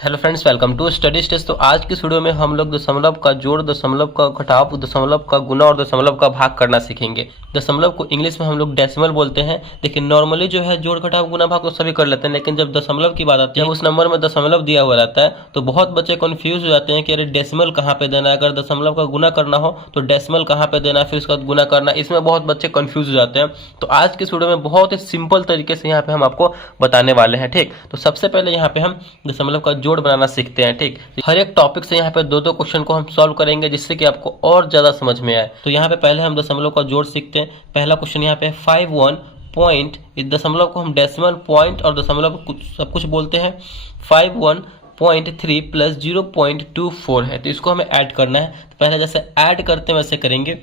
Hello friends, welcome to study stage. तो आज की वीडियो में हम लोग दशमलव का जोड़, दशमलव का घटाव, दशमलव का गुना और दशमलव का भाग करना सीखेंगे। दशमलव को इंग्लिश में हम लोग डेसिमल बोलते हैं। लेकिन नॉर्मली जो है जोड़, घटाव, गुना, भाग तो सभी कर लेते हैं, लेकिन जब दशमलव की बात आती है, जब उस नंबर में दशमलव दिया हुआ रहता है तो बहुत बच्चे कंफ्यूज हो जाते हैं कि अरे डेसिमल कहाँ पे देना है, अगर दशमलव का गुना करना हो तो डेसिमल कहाँ पे देना है, फिर उसका गुना करना, इसमें बहुत बच्चे कंफ्यूज हो जाते हैं। तो आज की वीडियो में बहुत ही सिंपल तरीके से यहाँ पे हम आपको बताने वाले हैं। ठीक, तो सबसे पहले यहाँ पे हम दशमलव का जोड़ बनाना सीखते हैं। ठीक, हर एक टॉपिक से यहाँ पे दो दो क्वेश्चन को हम सॉल्व करेंगे, जिससे कि आपको और ज्यादा समझ में आए। तो यहाँ पे पहले हम दशमलव का जोड़ सीखते हैं। पहला क्वेश्चन यहाँ पे 51 पॉइंट, इस दशमलव को हम डेसिमल पॉइंट और दशमलव सब कुछ बोलते हैं। 51.3 प्लस 0.24 है, तो इसको हमें ऐड करना है। तो पहले जैसे ऐड करते हैं वैसे करेंगे।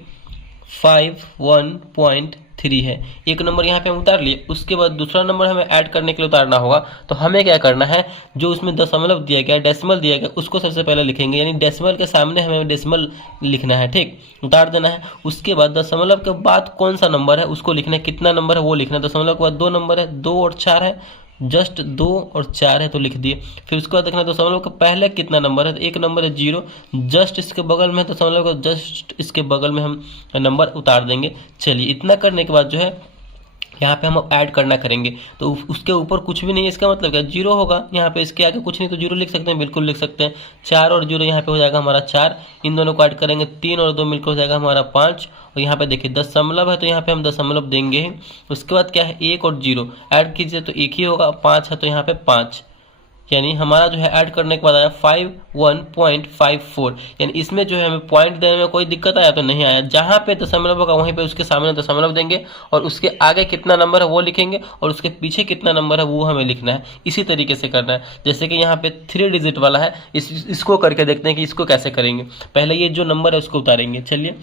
51.3 है, एक नंबर यहाँ पे हम उतार लिए। उसके बाद दूसरा नंबर हमें ऐड करने के लिए उतारना होगा। तो हमें क्या करना है, जो उसमें दशमलव दिया गया, डेसिमल दिया गया, उसको सबसे पहले लिखेंगे, यानी डेसिमल के सामने हमें डेसिमल लिखना है। ठीक, उतार देना है। उसके बाद दशमलव के बाद कौन सा नंबर है उसको लिखना है, कितना नंबर है वो लिखना है। दशमलव के बाद दो नंबर है, 2 और 4 है, जस्ट 2 और 4 है तो लिख दिए। फिर उसके बाद देखना दशमलव का पहले कितना नंबर है, तो एक नंबर है 0, जस्ट इसके बगल में है, दशमलव का जस्ट इसके बगल में हम नंबर उतार देंगे। चलिए, इतना करने के बाद जो है यहाँ पे हम ऐड करना करेंगे। तो उसके ऊपर कुछ भी नहीं है, इसका मतलब क्या, 0 होगा। यहाँ पे इसके आगे कुछ नहीं, तो 0 लिख सकते हैं, बिल्कुल लिख सकते हैं। 4 और 0 यहाँ पे हो जाएगा हमारा 4, इन दोनों को ऐड करेंगे, 3 और 2 मिलकर हो जाएगा हमारा 5। और यहाँ पे देखिए दशमलव है तो यहाँ पे हम दशमलव देंगे ही। उसके बाद क्या है, 1 और 0 ऐड कीजिए तो 1 ही होगा, 5 है तो यहाँ पे 5, यानी हमारा जो है ऐड करने के बाद आया 51.54। यानी इसमें जो है हमें पॉइंट देने में कोई दिक्कत आया तो नहीं आया। जहाँ पे दशमलव होगा वहीं पे उसके सामने दशमलव देंगे और उसके आगे कितना नंबर है वो लिखेंगे और उसके पीछे कितना नंबर है वो हमें लिखना है। इसी तरीके से करना है। जैसे कि यहाँ पे 3 डिजिट वाला है, इसको करके देखते हैं कि इसको कैसे करेंगे। पहले ये जो नंबर है उसको उतारेंगे। चलिए,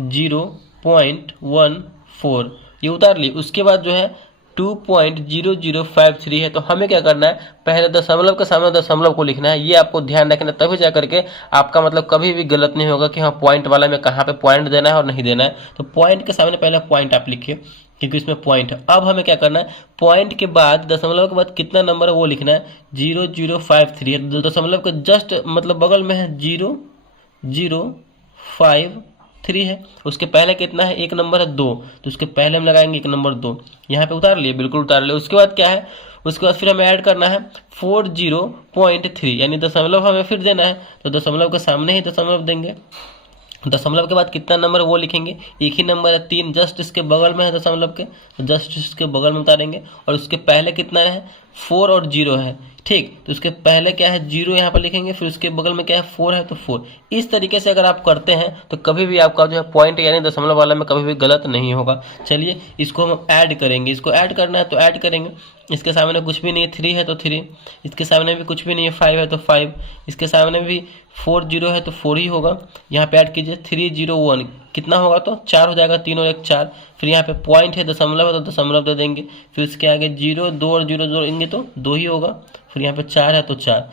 0.14 ये उतार लिए। उसके बाद जो है 2.0053 है, तो हमें क्या करना है, पहले दशमलव के सामने दशमलव को लिखना है। ये आपको ध्यान रखना, तभी जा करके आपका मतलब कभी भी गलत नहीं होगा कि हाँ पॉइंट वाला में कहाँ पे पॉइंट देना है और नहीं देना है। तो पॉइंट के सामने पहले पॉइंट आप लिखिए, क्योंकि इसमें पॉइंट है। अब हमें क्या करना है, पॉइंट के बाद दशमलव के बाद कितना नंबर है वो लिखना है। 0053 है, दशमलव के जस्ट मतलब बगल में है 0053 है। उसके पहले कितना है, एक नंबर है 2, तो उसके पहले हम लगाएंगे एक नंबर 2। यहाँ पे उतार लिए, बिल्कुल उतार लिए। उसके बाद क्या है, उसके बाद फिर हमें ऐड करना है 40.3, यानी दशमलव हमें फिर देना है। तो दशमलव के सामने ही दशमलव देंगे। दशमलव के बाद कितना नंबर वो लिखेंगे, एक ही नंबर है 3, जस्ट इसके बगल में है दशमलव के, तो जस्ट इसके बगल में उतारेंगे। और उसके पहले कितना है, 4 और 0 है। ठीक, तो उसके पहले क्या है, 0 यहाँ पर लिखेंगे, फिर उसके बगल में क्या है, 4 है तो 4। इस तरीके से अगर आप करते हैं तो कभी भी आपका जो है पॉइंट यानी दशमलव वाला में कभी भी गलत नहीं होगा। चलिए, इसको हम ऐड करेंगे। इसको ऐड करना है तो ऐड करेंगे। इसके सामने कुछ भी नहीं है, 3 है तो 3, इसके सामने भी कुछ भी नहीं है, 5 है तो 5, इसके सामने भी 4 0 है तो 4 ही होगा। यहाँ पे ऐड कीजिए 301, कितना होगा तो 4 हो जाएगा, 3 और 1 4। फिर यहाँ पे पॉइंट है, दशमलव है तो दशमलव दे देंगे। फिर इसके आगे 0 2 और 0 जोड़ेंगे तो 2 ही होगा। फिर यहाँ पे 4 है तो 4।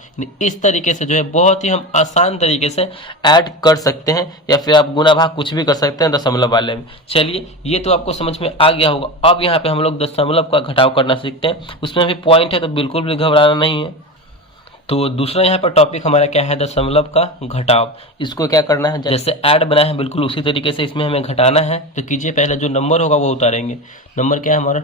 इस तरीके से जो है बहुत ही हम आसान तरीके से ऐड कर सकते हैं, या फिर आप गुना भाग कुछ भी कर सकते हैं दशमलव वाले में। चलिए, ये तो आपको समझ में आ गया होगा। अब यहाँ पे हम लोग दशमलव का घटाव करना सीखते हैं। उसमें भी पॉइंट है तो बिल्कुल भी घबराना नहीं है। तो दूसरा यहाँ पर टॉपिक हमारा क्या है, दशमलव का घटाव। इसको क्या करना है, जैसे ऐड बना है बिल्कुल उसी तरीके से इसमें हमें घटाना है। तो कीजिए, पहले जो नंबर होगा वो उतारेंगे। नंबर क्या है हमारा,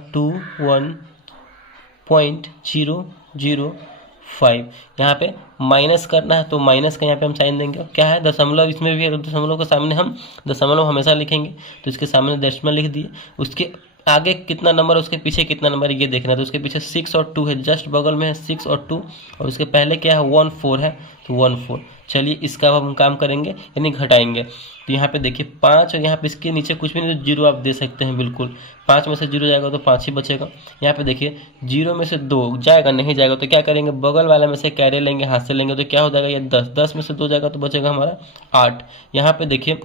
21.005। यहाँ पे माइनस करना है तो माइनस का यहाँ पे हम साइन देंगे। क्या है, दशमलव इसमें भी है, तो दशमलव के सामने हम दशमलव हमेशा लिखेंगे। तो इसके सामने डेसिमल लिख दिए। उसके आगे कितना नंबर है, उसके पीछे कितना नंबर है ये देखना है। तो उसके पीछे 6 और 2 है, जस्ट बगल में है 6 और 2, और उसके पहले क्या है 1 4 है तो 1 4। चलिए, इसका अब हम काम करेंगे यानी घटाएंगे। तो यहाँ पे देखिए 5 और यहाँ पे इसके नीचे कुछ भी नहीं, तो 0 आप दे सकते हैं बिल्कुल। 5 में से 0 जाएगा तो 5 ही बचेगा। यहाँ पे देखिए 0 में से 2 जाएगा, नहीं जाएगा तो क्या करेंगे, बगल वाले में से कैरे लेंगे, हाथ से लेंगे, तो क्या हो जाएगा, ये 10। 10 में से 2 जाएगा तो बचेगा हमारा 8। यहाँ पे देखिए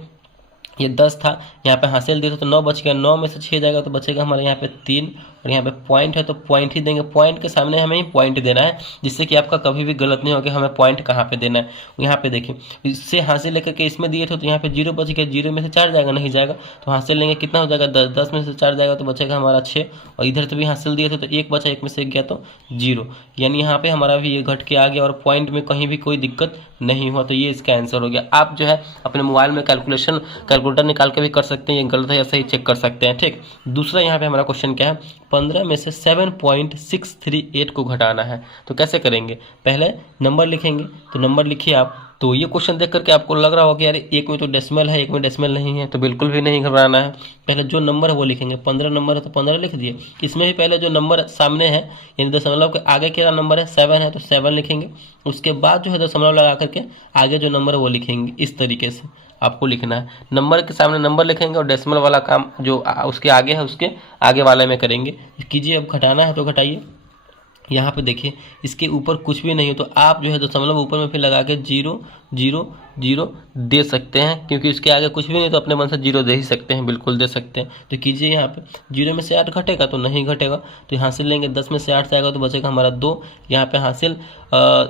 ये 10 था, यहाँ पे हासिल दिया तो 9 बच गया। 9 में से 6 जाएगा तो बचेगा हमारे यहाँ पे 3 और यहाँ पे पॉइंट है तो पॉइंट ही देंगे, पॉइंट के सामने हमें ही पॉइंट देना है, जिससे कि आपका कभी भी गलत नहीं हो कि हमें पॉइंट कहाँ पे देना है। यहाँ पे देखिए इससे हासिल लेकर के इसमें दिए थे तो यहाँ पे 0 बच गया, 0 में से 4 जाएगा, नहीं जाएगा, तो हासिल लेंगे कितना हो जाएगा 10, 10 में से 4 जाएगा तो बचेगा हमारा 6, और इधर से भी हासिल दिए थे तो 1 बचा, 1 में से 1 गया तो 0, यानी यहाँ पे हमारा भी ये घट के आ गया और पॉइंट में कहीं भी कोई दिक्कत नहीं हुआ, तो ये इसका आंसर हो गया। आप जो है अपने मोबाइल में कैलकुलेटर निकाल के भी कर सकते हैं, ये गलत है या सही चेक कर सकते हैं। ठीक, दूसरा यहाँ पे हमारा क्वेश्चन क्या है, 15 में से 7.638 को घटाना है, तो कैसे करेंगे, पहले नंबर लिखेंगे, तो नंबर लिखिए आप। तो ये क्वेश्चन देख करके आपको लग रहा होगा कि यार एक में तो डेसिमल है, एक में डेसिमल नहीं है, तो बिल्कुल भी नहीं घबराना है। पहले जो नंबर है वो लिखेंगे, 15 नंबर है तो 15 लिख दिए, इसमें भी पहले जो नंबर सामने है यानी दशमलव के आगे क्या नंबर है 7 है तो 7 लिखेंगे, उसके बाद जो है दशमलव लगा करके आगे जो नंबर है वो लिखेंगे। इस तरीके से आपको लिखना है, नंबर के सामने नंबर लिखेंगे और डेसिमल वाला काम जो उसके आगे है उसके आगे वाले में करेंगे। कीजिए, अब घटाना है तो घटाइए। यहाँ पे देखिए इसके ऊपर कुछ भी नहीं है तो आप जो है दशमलव ऊपर में फिर लगा के 0 0 0 दे सकते हैं, क्योंकि इसके आगे कुछ भी नहीं तो अपने मन से 0 दे ही सकते हैं, बिल्कुल दे सकते हैं। तो कीजिए, यहाँ पे 0 में से 8 घटेगा तो नहीं घटेगा, तो यहाँ से लेंगे 10 में से 8 जाएगा तो बचेगा हमारा 2, यहाँ पे हासिल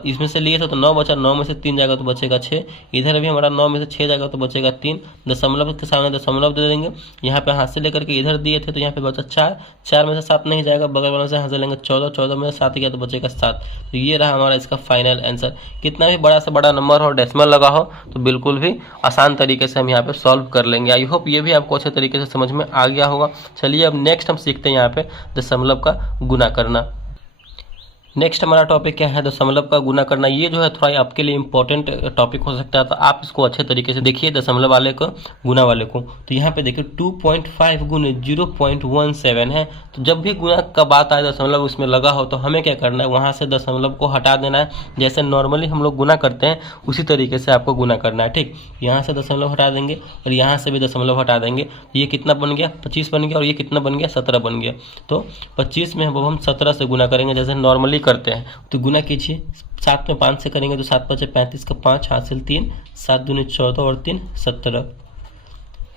इसमें से लिए थे तो 9 बचा, 9 में से 3 जाएगा तो बचेगा 6, इधर भी हमारा 9 में से 6 जाएगा तो बचेगा 3, दशमलव के सामने दशमलव दे देंगे, यहाँ पे हासिल लेकर के इधर दिए थे तो यहाँ पे बचा 4, 4 में से 7 नहीं जाएगा, बगल वाले से हासिल लेंगे 14, 14 में से 7 गया तो बचेगा 7। तो ये रहा हमारा इसका फाइनल आंसर। कितना भी बड़ा से बड़ा नंबर हो, डेसिमल लगा हो, तो बिल्कुल भी आसान तरीके से हम यहाँ पे सॉल्व कर लेंगे। आई होप ये भी आपको अच्छे तरीके से समझ में आ गया होगा। चलिए अब नेक्स्ट हम सीखते हैं यहाँ पे दशमलव का गुना करना। नेक्स्ट हमारा टॉपिक क्या है, दशमलव का गुना करना। ये जो है थोड़ा आपके लिए इंपॉर्टेंट टॉपिक हो सकता है, तो आप इसको अच्छे तरीके से देखिए दशमलव वाले को, गुना वाले को। तो यहाँ पे देखिए 2.5 गुने 0.17 है, तो जब भी गुना का बात आए दशमलव उसमें लगा हो तो हमें क्या करना है, वहाँ से दशमलव को हटा देना है। जैसे नॉर्मली हम लोग गुना करते हैं उसी तरीके से आपको गुना करना है। ठीक, यहाँ से दशमलव हटा देंगे और यहाँ से भी दशमलव हटा देंगे। ये कितना बन गया, 25 बन गया, और ये कितना बन गया, 17 बन गया। तो 25 में हम 17 से गुना करेंगे जैसे नॉर्मली करते हैं। तो गुना कीजिए, 7 में 5 से करेंगे तो 7 5 35 का 5 हासिल 3, 7 दूनी 14 और 3 17,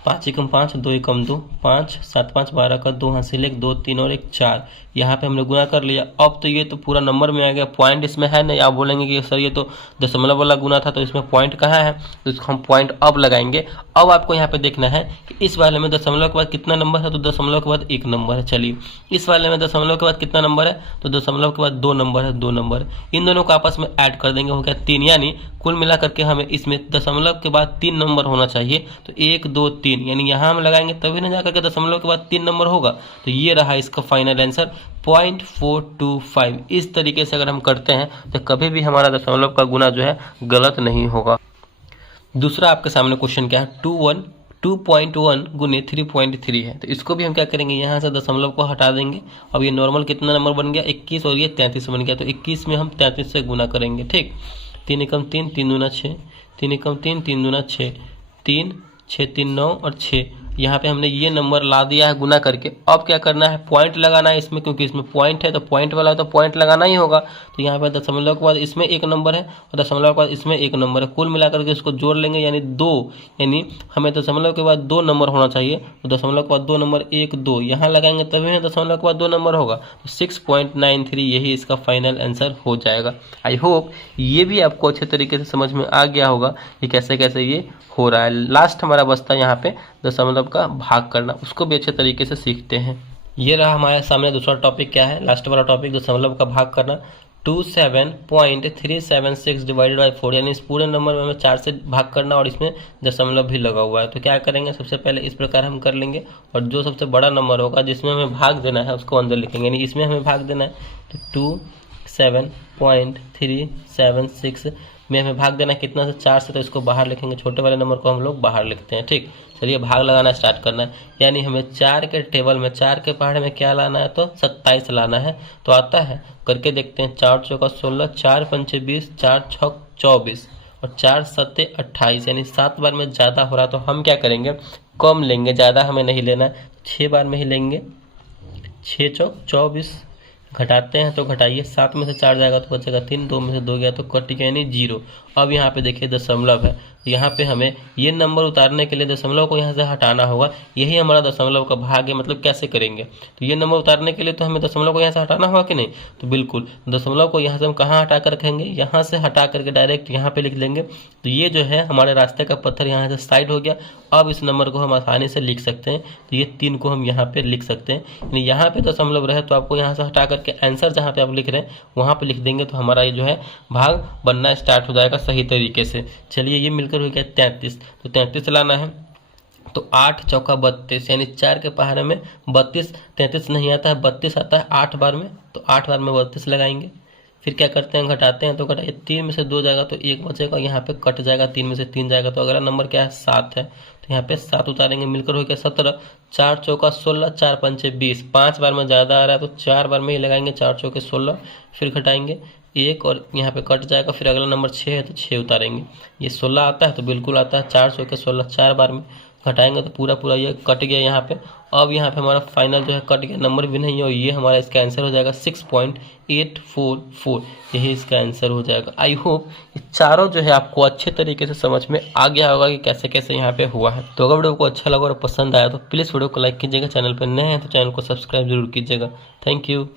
5 एकम 5, 2 एकम 2, 5 7 5 12 का 2 हासिल 1, 2 3 और 1 4। यहाँ पे हमने गुना कर लिया। अब तो ये तो पूरा नंबर में आ गया, पॉइंट इसमें है नहीं। आप बोलेंगे कि सर ये तो दशमलव वाला गुना था तो इसमें पॉइंट कहाँ है, तो इसको हम पॉइंट अब लगाएंगे। अब आपको यहाँ पे देखना है कि इस वाले में दशमलव के बाद कितना नंबर है, तो दशमलव के बाद 1 नंबर है। चलिए, इस वाले में दशमलव के बाद कितना नंबर है, तो दशमलव के बाद 2 नंबर है, 2 नंबर। इन दोनों को आपस में ऐड कर देंगे, हो गया 3, यानी कुल मिला करके हमें इसमें दशमलव के बाद 3 नंबर होना चाहिए। तो 1 2 3, यानी यहाँ हम लगाएंगे तभी ना जाकर के दशमलव के बाद 3 नंबर होगा। तो ये रहा इसका फाइनल आंसर 0.425। इस तरीके से अगर हम करते हैं तो कभी भी हमारा दशमलव का गुना जो है गलत नहीं होगा। दूसरा आपके सामने क्वेश्चन क्या है, 2.1 गुने 3.3 है। तो इसको भी हम क्या करेंगे, यहाँ से दशमलव को हटा देंगे। अब ये नॉर्मल कितना नंबर बन गया, 21, और ये 33 बन गया। तो 21 में हम 33 से गुना करेंगे। ठीक, 3 एकम 3, 3 दूना 6, 3 एकम 3, 3 दूना 6, 3 6 3 9 और 6। यहाँ पे हमने ये नंबर ला दिया है गुना करके। अब क्या करना है, पॉइंट लगाना है इसमें, क्योंकि इसमें पॉइंट है तो पॉइंट वाला है तो पॉइंट लगाना ही होगा। तो यहाँ पे दशमलव के बाद इसमें 1 नंबर है और दशमलव के बाद इसमें 1 नंबर है, कुल मिलाकर के इसको जोड़ लेंगे यानी 2, यानी हमें दशमलव के बाद 2 नंबर होना चाहिए। तो दशमलव के बाद 2 नंबर 1 2 यहाँ लगाएंगे तभी ना दशमलव के बाद 2 नंबर होगा। तो 6.93 यही इसका फाइनल आंसर हो जाएगा। आई होप ये भी आपको अच्छे तरीके से समझ में आ गया होगा कि कैसे कैसे ये हो रहा है। लास्ट हमारा बचता है यहाँ पे दशमलव का भाग करना, उसको भी अच्छे तरीके से सीखते हैं। ये रहा हमारे सामने दूसरा टॉपिक क्या है, लास्ट वाला टॉपिक दशमलव का भाग करना। 27.376 डिवाइडेड बाई 4, यानी इस पूरे नंबर में हमें 4 से भाग करना और इसमें दशमलव भी लगा हुआ है। तो क्या करेंगे, सबसे पहले इस प्रकार हम कर लेंगे और जो सबसे बड़ा नंबर होगा जिसमें हमें भाग देना है उसको अंदर लिखेंगे, यानी इसमें हमें भाग देना है। तो 27.376 में हमें भाग देना है कितना से, 4 से, तो इसको बाहर लिखेंगे, छोटे वाले नंबर को हम लोग बाहर लिखते हैं। ठीक, चलिए भाग लगाना स्टार्ट करना है। यानी हमें 4 के टेबल में 4 के पहाड़े में क्या लाना है, तो 27 लाना है। तो आता है, करके देखते हैं। 4 चौका 16, 4 पंचे 20, 4 छक 24 और 4 सत्ते 28, यानी 7 बार में ज़्यादा हो रहा। तो हम क्या करेंगे, कम लेंगे, ज़्यादा हमें नहीं लेना है, 6 बार में ही लेंगे। 6 चौक 24, घटाते हैं तो घटाइए, 7 में से 4 जाएगा तो बचेगा 3, 2 में से 2 गया तो कट गया यानी 0। अब यहाँ पे देखिए दशमलव है, तो यहाँ पे हमें ये नंबर उतारने के लिए दशमलव को यहाँ से हटाना होगा। यही हमारा दशमलव का भाग है, मतलब कैसे करेंगे, तो ये नंबर उतारने के लिए तो हमें दशमलव को यहाँ से हटाना होगा कि नहीं, तो बिल्कुल दशमलव को यहाँ से हम कहाँ हटा कर रखेंगे, यहाँ से हटा करके डायरेक्ट यहाँ पे लिख देंगे। तो ये जो है हमारे रास्ते का पत्थर यहाँ से साइड हो गया। अब इस नंबर को हम आसानी से लिख सकते हैं, तो ये 3 को हम यहाँ पे लिख सकते हैं। यानी यहाँ पे दशमलव रहे तो आपको यहाँ से हटा करके आंसर जहाँ पे आप लिख रहे हैं वहाँ पे लिख देंगे, तो हमारा ये जो है भाग बनना स्टार्ट हो जाएगा सही तरीके से। चलिए ये मिलकर हो गया 33, तो 33 लाना है तो 8 चौका 32, यानी 4 के पहाड़े में 32, 33 नहीं आता है 32 आता है 8 बार में, तो 8 बार में 32 लगाएंगे। फिर क्या करते हैं, घटाते हैं तो घटाइए, 3 में से 2 जाएगा तो 1 बचेगा, यहाँ पे कट जाएगा, 3 में से 3 जाएगा तो अगला नंबर क्या है 7 है, तो यहाँ पे 7 उतारेंगे, मिलकर हो गया 17, 4 चौका 16, 4 पंचे 20, 5 बार में ज़्यादा आ रहा है तो 4 बार में ही लगाएंगे, 4 चौके 16, फिर घटाएंगे 1 और यहाँ पे कट जाएगा, फिर अगला नंबर 6 है तो 6 उतारेंगे। ये 16 आता है तो बिल्कुल आता है, 4 चौके 16, 4 बार में घटाएंगे तो पूरा पूरा ये कट गया यहाँ पे। अब यहाँ पे हमारा फाइनल जो है कट गया, नंबर भी नहीं है, और ये हमारा इसका आंसर हो जाएगा 6.844, यही इसका आंसर हो जाएगा। आई होप ये चारों जो है आपको अच्छे तरीके से समझ में आ गया होगा कि कैसे कैसे यहाँ पे हुआ है। तो अगर वीडियो को अच्छा लगा और पसंद आया तो प्लीज़ वीडियो को लाइक कीजिएगा, चैनल पर नए हैं तो चैनल को सब्सक्राइब जरूर कीजिएगा। Thank you.